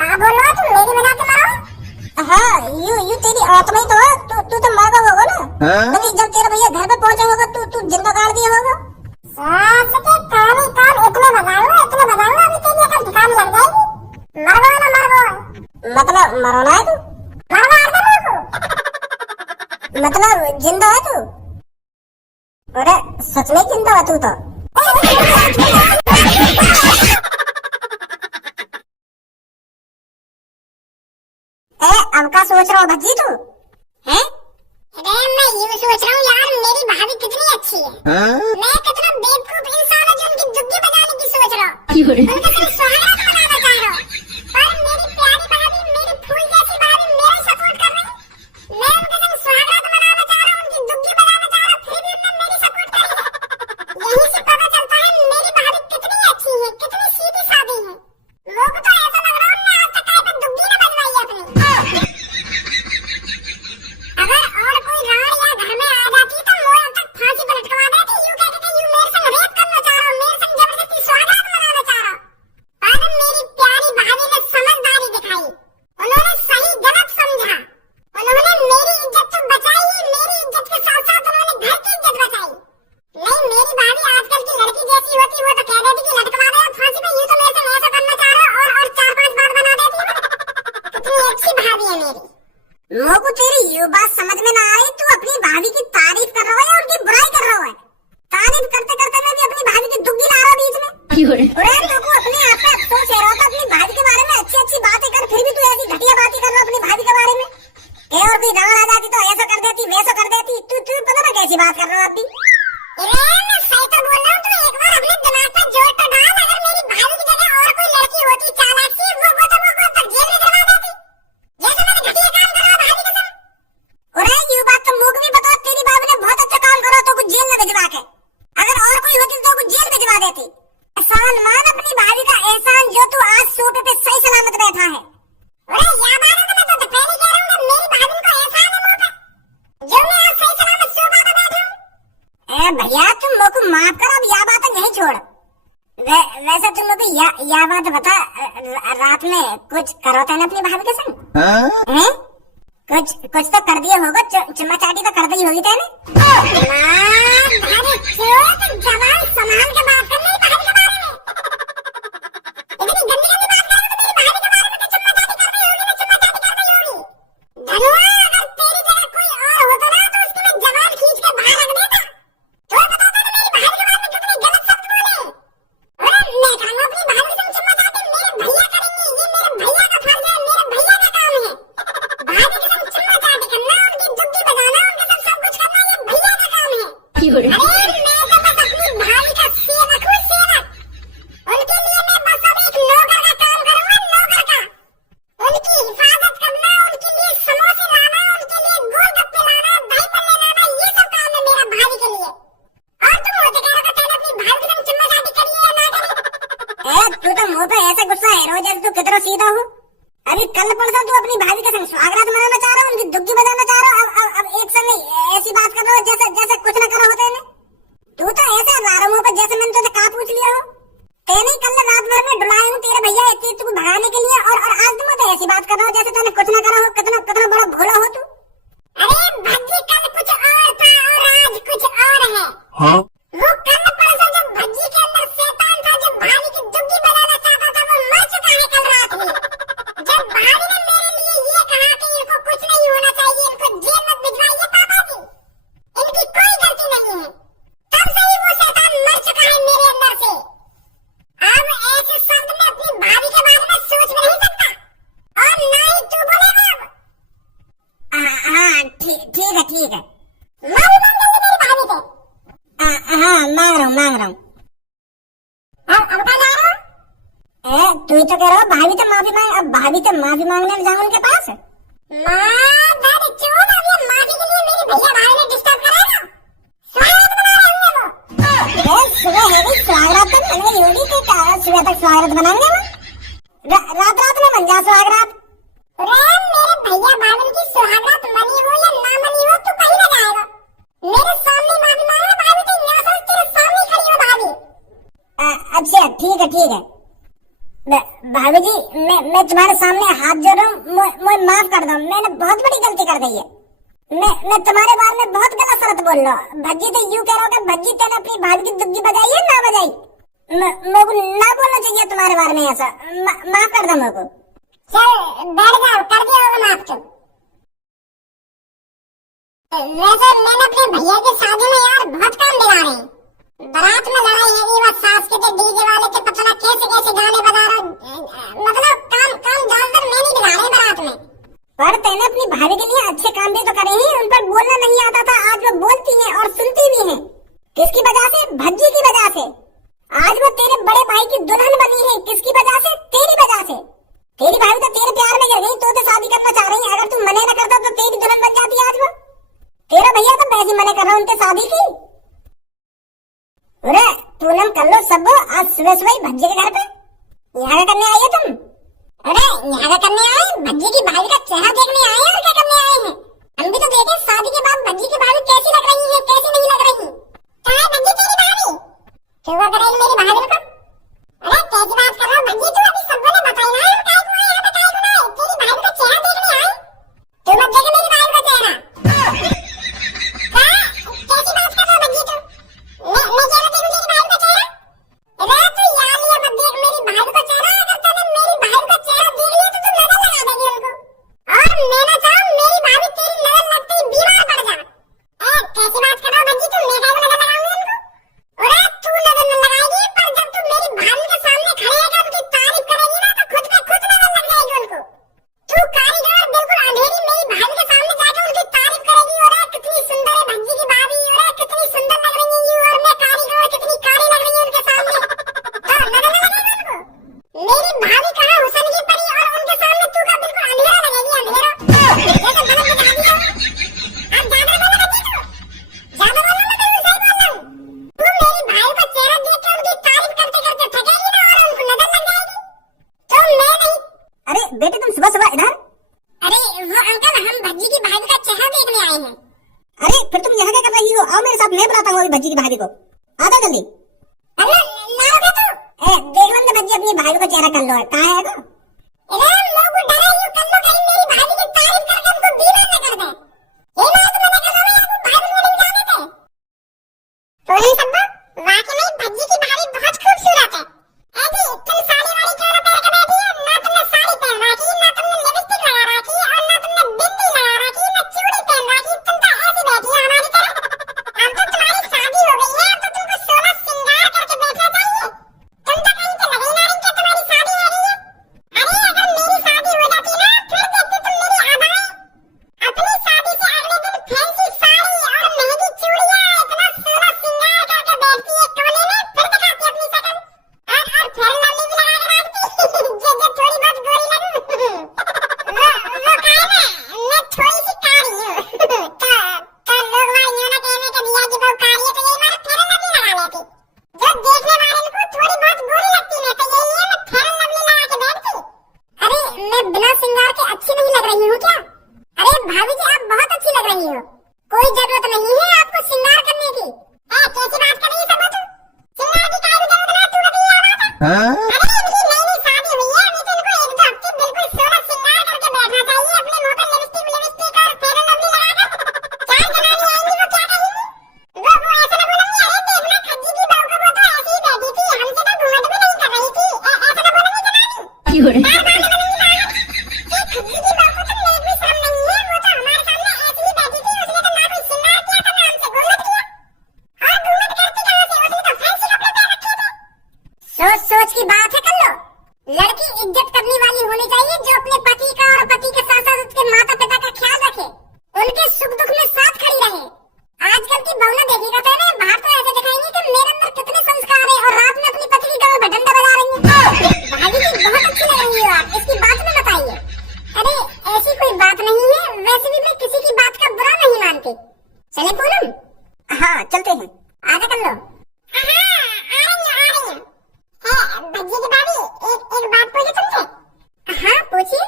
बोलो तुम मेरी बना के मारो। हाँ यू तेरी आत्मा ही तो है। तू तो मर गया होगा ना। तो जब तेरा भैया घर पे पहुंचा होगा तू जिंदा काट दिया होगा। सास के काम इतने बताऊंगा अभी तेरी अकल ठिकाने लग जाएगी। मरवा ना मरवा मतलब मरना है तू। मरवा दे को मतलब जिंदा है तू। अरे सच में जिंदा है तू तो। अब का सोच रहा हो भज्जी तू हैं? अरे मैं यूं सोच रहा हूँ यार मेरी भाभी कितनी अच्छी है। मैं कितना बेवकूफ इंसान हूँ जो उनकी दुग्गी बजाने की सोच रहा हूँ। उनका सिर्फ सुहागरात मनाना चाह रहा हूँ। पर मेरी प्यारी भाभी मेरी फूल जैसी भाभी मेरा सपोर्ट कर रही है। मैं उनके संग सुहागरात मनाना चाह रहा हूँ उनकी दुग्गी बजाना चाह रहा हूँ फिर भी उन्होंने मेरी सपोर्ट करी है। यही से पता चलता है मेरी भाभी कितनी अच्छी है कितनी सीधी सादी है। लोग तो ऐसा लग रहा है उन्होंने आज तक कहीं पे दुग्गी न बजवाई अपनी। अगर और कोई राण या घर में आ जाती तो मोर अब तक फांसी पर लटकवा देती। यूं कहती कि यूं मेरे संग रेप करना चाह रहा हूं मेरे संग जबरदस्ती सुहागरात मनाना चाह रहा हूं। पर मेरी प्यारी भाभी ने समझदारी दिखाई। उन्होंने सही गलत समझा। उन्होंने मेरी इज्जत तो बचाई ही मेरी इज्जत के साथ साथ उन्होंने घर की इज्जत बचाई। नहीं मेरी भाभी आजकल की लड़की जैसी होती वो तो कह देती कि लटकवा दे फांसी पे। यूं तो मेरे संग ऐसा करना चाह रहा और 4-5 बार बना देती। कितनी अच्छी भाभी है मेरी। लोगों तेरी ये बात समझ में ना आ रही। तू अपनी भाभी की तारीफ कर रहा है या उनकी बुराई कर रहा है? तारीफ करते करते मैं भी अपनी भाभी की दुग्गी ला रहा बीच में। अरे लोगों अपने आप पे अफसोस है रहा था अपनी भाभी के बारे में अच्छी बातें कर फिर भी तू ऐसी घटिया बातें कर रहा अपनी भाभी के बारे में। और कोई दांव आ जाती तो ऐसा कर देती वैसा कर देती। तू पता ना कैसी बात कर रहा है अभी। मैं सही तो बोल रहा हूँ। तू एक बार अपने दिमाग पर जोर तो डाल। अगर मेरी भाभी की जगह और कोई लड़की होती चालाक सी वो तो जेल में करवा देती जैसे मैंने घटिया काम करा भाभी के साथ। अरे ये बात तो मुझे भी बता तेरी भाभी ने बहुत अच्छा काम करा तो कुछ जेल में भिजवा के। अगर और कोई होती तो कुछ जेल भिजवा देती। एहसान मान अपनी भाभी का एहसान जो तू आज सोफे पे सही सलामत बैठा है। अरे या बात है तो मैं तो पहले कह रहा हूँ मेरी भाभी को एहसान है मुझ पे जो मैं आज सही सलामत सोफा पे बैठा हूँ। ए भैया तुम लोग को माफ कर अब या बात नहीं छोड़। वैसे तुम लोग या बात बता रात में कुछ करो था ना अपनी भाभी के संग? कुछ तो कर दिया होगा। चुम्मा चाटी तो कर दी होगी तेने। जवान संभाल के बात कर मेरी भाभी के बारे में। इतनी गंदी गंदी बात कर रहे हो मेरी भाभी के बारे में। तो चुम्मा चाटी कर दी होगी ना चुम्मा चाटी कर दी होगी। धनुआ अगर तेरी जगह कोई और होता ना तो उसकी मैं जवान खींच के बाहर रख देता। तो बताता ना मेरी भाभी के बारे में कितनी गलत शब्द बोले। मैं कहूँगा अपनी भाभी से चुम्मा चाटी मेरे भैया करेंगे। ये मेरे भैया का फर्ज है मेरे भैया का काम है। भाभी के संग चुम्मा चाटी करना उनकी दुग्गी बजाना उनके संग सब कुछ करना ये भैया का काम है। अरे मैं तो बस अपनी भाभी का सेवक हूँ सेवक। उनके लिए मैं बस अब एक नौकर का काम करूँगा नौकर का। उनकी हिफाजत करना उनके लिए समोसे लाना उनके लिए गोलगप्पे लाना दही पल्ले लाना ये सब काम है मेरा भाभी के लिए। और तुम होते कह रहे हो तेरे अपनी भाभी के संग चुम्मा चाटी करिए या ना करिए। तू तो मुंह पे ऐसा गुस्सा है रोज तू कितना सीधा हो। अभी कल परसों तू अपनी भाभी के संग स्वागत मनाना चाह रहा हूँ उनकी दुग्गी बजाना चाह रहा हूँ। अब एक समय ऐसी बात कर रहा हूँ जैसे कुछ न करा होता है। तू तो ऐसे लारा मुंह पर जैसे मैंने तुझे कहा पूछ लिया हो। तेने कल रात भर में डुलाए हूँ तेरे भैया तू भगाने के लिए और आज तुम तो ऐसी बात कर रहा हो जैसे तूने कुछ न करा हो। कितना बड़ा भोला हो तू। अरे भज्जी कल कुछ और था और आज कुछ और है। हाँ? वो कल परसों जब भज्जी के अंदर शैतान था जब भाभी की दुग्गी बजाना चाहता था वो मर चुका है कल रात ही। जब भाभी ने मेरे लिए ये कहा कि इनको कुछ नहीं होना चाहिए इनको जेल में भिजवाइए पापा जी इनकी कोई गलती नहीं है तब से ही वो शैतान मर चुका है मेरे अंदर से। अब ऐसे शब्द में अपनी भाभी के बारे में सोच भी नहीं सकता और ना ही तू बोलेगा अब। हाँ ठीक है माफी मांग लीजिए मेरी भाभी से। हाँ मांग रहा हूँ। अब कहाँ जा रहा हूँ? तू ही तो कह रहा हो भाभी तो माफी मांग। अब भाभी तो माफी मांगने जाऊँ उनके पास। सुबह है भी स्वागत तक बन गई होगी कि सुबह तक स्वागत बनाएंगे वो रात में बन जा स्वागत। मेरे भैया भाभी की सुहागरात मनी हो या ना मनी हो तू कहीं ना जाएगा। मेरे सामने माफी मांगना भाभी तो यहाँ से तेरे सामने खड़ी हो भाभी। अच्छा ठीक है भाभी जी, मैं तुम्हारे सामने हाथ जोड़ रहा हूँ, मुझे माफ कर दो, मैंने बहुत बड़ी गलती कर दी है। मैं तुम्हारे बारे में बहुत गलत सलत बोल रहा हूँ। भज्जी तो यूं कह रहा हूँ कि भज्जी तेने अपनी भाभी की दुग्गी बजाई है ना बजाई। मेरे को ना बोलना चाहिए तुम्हारे बारे में ऐसा। माफ कर दो मेरे को। चल बैठ जाओ, कर दिया होगा माफ तो। वैसे मैंने अपने भैया की शादी में यार बहुत काम बिगाड़े हैं। बारात में लड़ाई है, वो सास के डीजे वाले के पता ना कैसे कैसे गाने बजा रहा, मतलब काम ज्यादातर मैं नहीं बिगाड़े बारात में। पर तेने अपनी भाभी के लिए अच्छे काम भी तो करे हैं, उन पर बोलना नहीं आता था, आज वो बोलती हैं और सुनती भी हैं। किसकी वजह से? भज्जी की वजह से। आज वो तेरे बड़े भाई की दुल्हन बनी है, किसकी वजह से? तेरी वजह से। तेरी भाभी तो तेरे प्यार में गिर गई, तो शादी करना चाह रही है। अगर तू मने न करता तो तेरी दुल्हन बन जाती आज वो। तेरा भैया तो वैसे मने कर रहा उनके शादी की। अरे पूनम कर लो सब, आज सुबह सुबह ही भज्जी के घर पे यहाँ करने आई हो तुम? अरे यहाँ करने आए, भज्जी की भाभी का चेहरा देखने आए हैं और क्या करने आए हैं? हम भी तो देखे शादी के बाद भज्जी की भाभी कैसी लग रही है, कैसी नहीं लग रही। कहाँ है भज्जी तेरी भाभी? क्यों करेगी मेरी भाभी को? अरे कैसी बात कर रहा हो भज्जी, तू अभी सबको ने बताई ना हम काय को आए, यहाँ पे काय को आए? तेरी भाभी का चेहरा देखने आए। तू मत देखे मेरी भाभी का चेहरा। कैसी बात कर रहा हो भज्जी तू? मैं क्या देखूं तेरी भाभी का चेहरा? अरे तू यार ये मत देख मेरी भाभी का चेहरा। अगर तूने मेरी भाभी का चेहरा देख लिया तो तू नजर लगा देगी उनको, और मैं ना चाहूं मेरी भाभी तेरी नजर लगते ही बीमार पड़ जाए। कैसी बात कर रहा हो भज्जी तू? मैं काय को नजर लगाऊंगी उनको? अरे तू नजर न लगाएगी, पर जब तू मेरी भाभी के सामने खड़े होकर उनकी तारीफ करेगी ना तो खुद पे खुद नजर लग जाएगी उनको। तू कारीगर बिल्कुल अंधेरी मेरी भाभी के सामने जाकर उनकी तारीफ करेगी, और कितनी सुंदर है भज्जी की भाभी, और कितनी सुंदर लग रही है, और मैं कारीगर कितनी कारी लग रही है उनके सामने। तो नजर लगेगा उनको। मेरी भाभी कहाँ हुसन की परी, और उनके सामने तू का बिल्कुल अंधेरा लगेगी, अंधेरा। ये तो गलत बता दिया। अब ज्यादा बोलना बच्ची तू, ज्यादा बोलना मत, मैं सही बोल रहा हूँ। तू मेरी भाई का चेहरा देख के उनकी तारीफ करते करते थकेगी ना, और उनको नजर लग जाएगी, तो मैं नहीं। अरे बेटे तुम सुबह सुबह इधर? अरे वो अंकल, हम भज्जी की भाभी का चेहरा देखने आए हैं। अरे फिर तुम यहाँ क्या कर रही हो? आओ मेरे साथ, मैं बताता हूँ भज्जी की भाभी को। आ जाओ जल्दी। अरे लाओगे तू? देख लो भज्जी अपनी भाभी का चेहरा कर लो, कहाँ है वो? अरे लोग डरे यूं कर लो कहीं मेरी भाभी की तारीफ करके उनको बीमार न कर दे। ये ना तो मैंने कहा यार वो भाभी को नहीं जाने दे। तो ये सब वाकई में भज्जी की भाभी बहुत खूबसूरत है। ऐसी तुम साड़ी वाड़ी क्यों ना पहन के बैठी हो? ना तुमने साड़ी पहन रखी, ना तुमने लिपस्टिक लगा रखी, और ना तुमने बिंदी लगा रखी, ना चूड़ी पहन रखी। तुम तो ऐसी बैठी हो हमारी तरह। अब तो तुम्हारी शादी हो गई है, तो तुमको 16 श्रृंगार करके बैठना चाहिए। तुम तो कहीं पे लगी ना रही कि तुम्हारी शादी हो रही है। अरे अगर मेरी शादी हो जाती ना, फिर देखती तुम मेरी अदाएं। अपनी शादी से अगले दिन फैंसी साड़ी और महंगी चूड़ियां, इतना 16 श्रृंगार करके बैठती है कोने में, फिर दिखाती अपनी शक्ल, और फेयर लवली भी लगा के रखती। जो थोड़ी बहुत गोरी लगूं वो काहे ना, मैं थोड़ी सी कारी हूँ। तो लोग वहाँ यूं ना कहने के दिया कि वो कारी है, तो यही मारे फेयर लवली लगा लेती। जो देखने वाले को थोड़ी बहुत गोरी लगती है, तो यही है मैं फेयर लवली लगा के बैठती। अरे मैं बिना श्रृंगार के अच्छी नहीं लग रही हूँ क्या? अरे भाभी जी आप बहुत अच्छी लग रही हो, कोई जरूरत नहीं है आपको श्रृंगार करने की। कैसी बात कर रही है सब तू? श्रृंगार की काय जरूरत है? तू अभी यहाँ बात है। अरे इनकी नई नई शादी हुई है, अभी तो इनको 1-2 हफ्ते बिल्कुल 16 श्रृंगार करके बैठना चाहिए, अपने मुंह पर लिपस्टिक और फेयर लवली लगाकर। चार जनानी आएंगी वो क्या कहेंगी? वो ऐसा ना बोलेंगी, अरे देखना खज्जी की बहू को, वो तो ऐसी ही बैठी थी, हमसे तो घूंघट भी नहीं कर रही थी। ऐसा ना बोलेंगी जनानी। बार बार ना बोलेंगी ना, खज्जी की बहू को तो नेक भी शर्म नहीं है, वो तो हमारे सामने ऐसी ही बैठी थी, उसने तो ना कोई श्रृंगार किया था ना हमसे घूंघट किया। और घूंघट करती कहाँ से? उसने तो फैंसी कपड़े पहन रखे थे। सोच सोच की बात है कर लो। लड़की इज्जत करने वाली होनी चाहिए, जो अपने पति का और पति के साथ साथ उसके माता पिता का ख्याल रखे, उनके सुख दुख में साथ खड़ी रहे। आजकल की बहुना देखिएगा तो बाहर तो ऐसे दिखाएंगे कि मेरे अंदर कितने संस्कार है, और रात में अपनी पति की गले भटंडा बजा रही है। भाभी जी बहुत अच्छी लग रही हो आप, इसकी बात में बताइए। अरे ऐसी कोई बात नहीं है, वैसे भी मैं किसी की बात का बुरा नहीं मानती। चले पूनम? हाँ चलते हैं, आजा कर लो। आ रही हूँ। भज्जी की भाभी एक बात पूछूं तुमसे? हाँ पूछिए।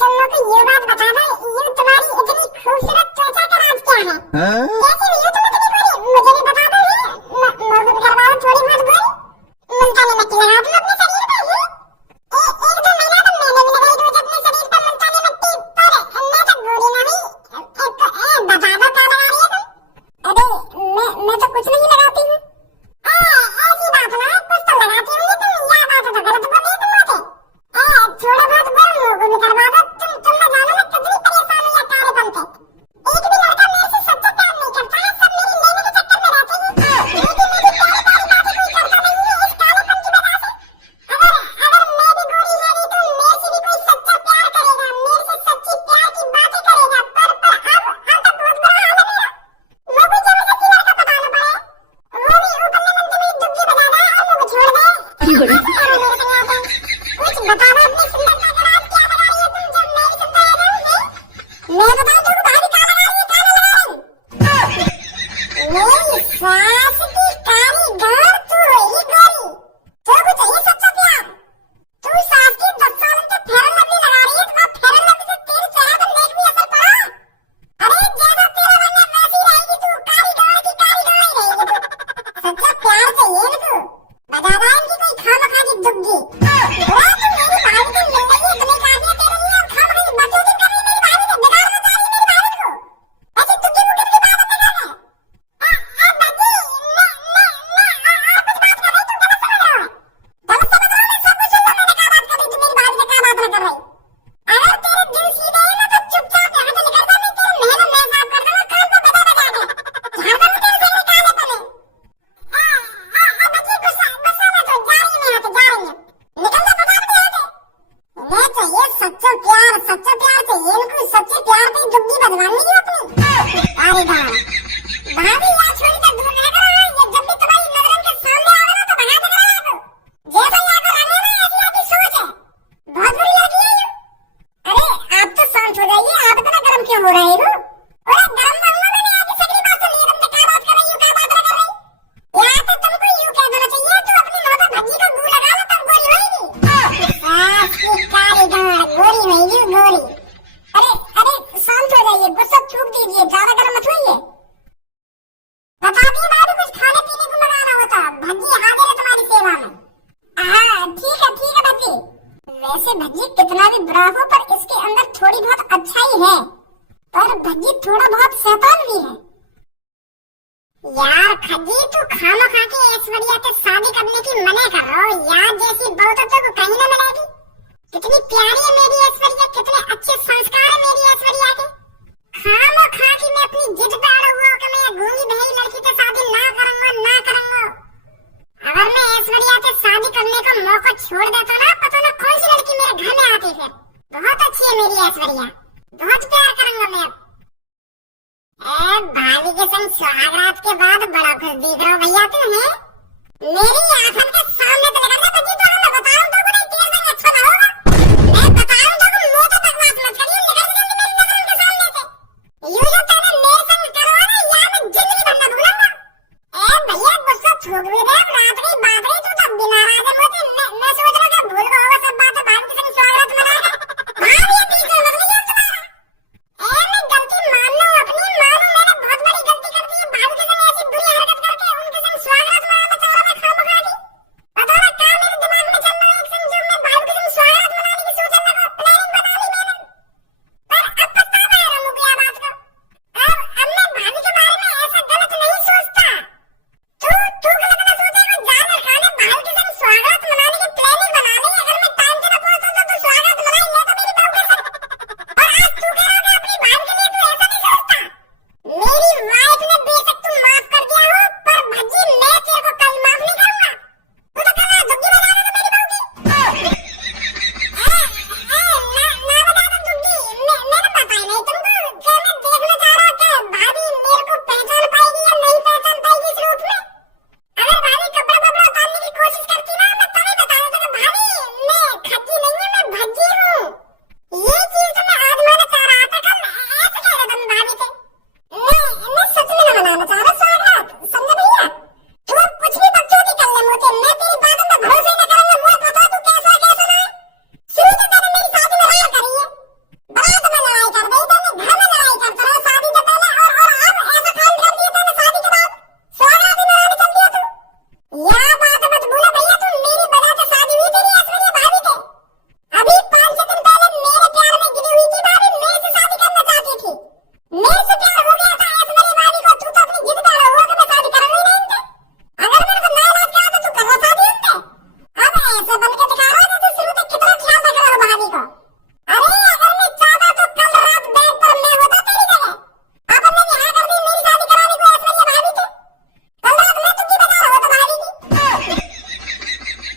तुम लोग को ये बात बता दो, ये तुम्हारी इतनी खूबसूरत त्वचा का राज क्या है? कैसी हुई हो तुम इतनी गोरी? मुझे भी बता दो। मोर को भी करवाओ थोड़ी बहुत गोरी। मुल्तानी मिट्टी लगाओ तुम अपने शरीर पे। निकल जा फटाफट यहाँ से। इन्हें चाहिए सच्चा प्यार चाहिए इनको, सच्चे प्यार पे दुग्गी बदलवानी है अपनी। अरे भाभी यार छोड़ी तो दूर रह कर, ये जब भी तुम्हारी नजरों के सामने आवे ना तो भगा देगा आपको। जैसा यहाँ पर रंगे ना ऐसी आपकी सोच है, बहुत बुरी लगी है ये। अरे आप तो शांत हो जाइए, आप इतना गर्म क्यों हो रहे हो? अरे गर्म ना हुआ मैंने आपकी सगली बात सुन ली, तुमने क्या बात कर रही हो, क्या बात कर रही? यहाँ तो तुमको यूं कह देना चाहिए, तू अपनी माँ पे भज्जी को गू लगा लो तब गोरी होगी। सास की काली गांड गोरी होगी गोरी। अरे शांत हो जाइए, गुस्सा थूक दीजिए, ज्यादा गर्म मत होइए। बताती भाभी कुछ खाने पीने को मंगाना होता, भज्जी हाजिर है तुम्हारी सेवा में। हाँ ठीक है भज्जी। वैसे भज्जी कितना भी बुरा हो पर इसके अंदर थोड़ी बहुत अच्छाई है, पर भज्जी थोड़ा बहुत शैतान भी है। यार खज्जी तू खाना खा के ऐश्वर्या के शादी करने की मना कर रहा हो, यार जैसी बहू तो तुझको कहीं ना मिलेगी। कितनी प्यारी है मेरी ऐश्वर्या, कितने अच्छे संस्कार है मेरी ऐश्वर्या के। खाना खा के मैं अपनी जिद पे अड़ा हुआ कि मैं गूंगी बहरी लड़की से शादी ना करूंगा। अगर मैं ऐश्वर्या से शादी करने का मौका छोड़ देता ना, पता ना कौन सी लड़की मेरे घर में आती फिर। बहुत अच्छी है मेरी ऐश्वर्या, बहुत प्यार करूंगा मैं अब। भाभी के संग सुहागरात के बाद बड़ा खुश दिख रहा भैया तुम्हें। मेरी आंखों के सामने तो निकल जा बच्ची, तो मैं बताऊं तो नहीं तेरे संग अच्छा ना होगा। मैं बताऊं तो मुंह तो बकवास मत करिए, निकल जल्दी मेरी नजरों के सामने से। यूं तूने मेरे संग करवा ना, यार मैं जिंदगी भर न भूलूंगा। भैया गुस्सा थूक भी दे, रात गई बात गई, तू तब भी नाराज है मुझसे। मैं सोच रहा था भूल गया होगा सब बातें, भाभी के संग स्वागत मनाएगा। भाभी ये बीच में मत गई तुम्हारा। मैं गलती मान लो अपनी, मानो मैंने बहुत बड़ी गलती कर दी है, भाभी के संग ऐसी बुरी हरकत करके उनके संग स्वागत मनाना चाह रहा था खामखा की। पता ना क्या मेरे दिमाग में चल रहा है, एक संग जो मैं भाभी के संग स्वागत मनाने की सोचने लगा, प्लानिंग बना ली मैंने। पर अब पछतावा है मुझे बात का। अब मैं भाभी के बारे में ऐसा गलत नहीं सोचता। तू गलत ना सोचेगा, जाने खाने भाभी के संग स्वागत मनाने की प्लानिंग बना ली। अगर मैं टाइम से ना पहुंचा तो तू स्वागत मना ही लेता मेरी बहू के संग। और आज तू कह रहा है अपनी भाभी के लिए तू ऐसा नहीं सोचता। मेरी वाइफ ने बेशक तू माफ कर दिया हो, पर भज्जी मैं तेरे को कल माफ नहीं करूंगा। तू तो कल दुग्गी बजा रहा था मेरी बहू की। ना बजा दो दुग्गी, मैंने बताया नहीं तुमको कि मैं देखना चाह रहा कि भाभी मेरे को पहचान पाएगी या नहीं पहचान पाएगी इस रूप में। अगर भाभी कपड़ा वपड़ा उतारने की कोशिश करती ना, मैं तभी बता देता कि भाभी मैं खज्जी नहीं हूँ, मैं भज्जी हूँ। ये चीज तो मैं आजमाना चाह रहा था कल, ऐसे कह रहा था मैं भाभी से। मैं सच में ना मनाना चाह रहा स्वागत, समझे भैया? तू अब कुछ भी बकचोदी कर ले मुझे, मैं तेरी बातों पे भरोसा ही ना करूंगा। मुझे पता तू कैसा है कैसा ना है। शुरू से मैंने मेरी शादी में लड़ाई करी है, बारात में लड़ाई कर दी तूने, घर में लड़ाई करता रहा शादी से पहले, और अब ऐसा काम कर दिया तूने शादी के बाद, स्वागत ही मनाने चल दिया तू। यह बात मत भूला भैया, तू मेरी वजह से शादी हुई तेरी ऐश्वर्या भाभी से। अभी 5-6 दिन पहले मेरे प्यार में गिरी हुई थी भाभी, मेरे से शादी करना चाहती थी। मेरे से प्यार हो गया था ऐश्वर्या भाभी को, तू तो अपनी जिद पे अड़ा हुआ कि मैं शादी करूंगा ही नहीं इनसे। अगर मेरे को नाराज किया तो तू कर रहा शादी उनसे। अब ऐसे बन के दिखा रहा है कि तू शुरू से कितना ख्याल रख रहा हो भाभी को। अरे अगर मैं चाहता तो कल रात बेड पर मैं होता तेरी जगह। आपने यहाँ कर दी मेरी शादी कराने को ऐश्वर्या भाभी से। कल रात मैं तुझी बता रहा होता भाभी की।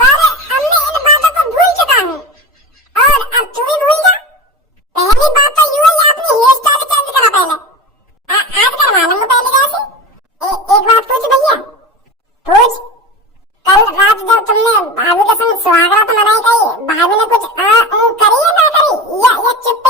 पर अब मैं इन बातों को भूल चुका हूँ, और अब तू भी भूल जा। पहली बात तो यूं ही आपने हेयर स्टाइल चेंज करा पहले। आज करवा लूंगा पहले कैसे। एक बात पूछ भैया, पूछ। कल रात जब तुमने भाभी के संग स्वागत मनाई गई, भाभी ने कुछ करी या ना करी, या चुप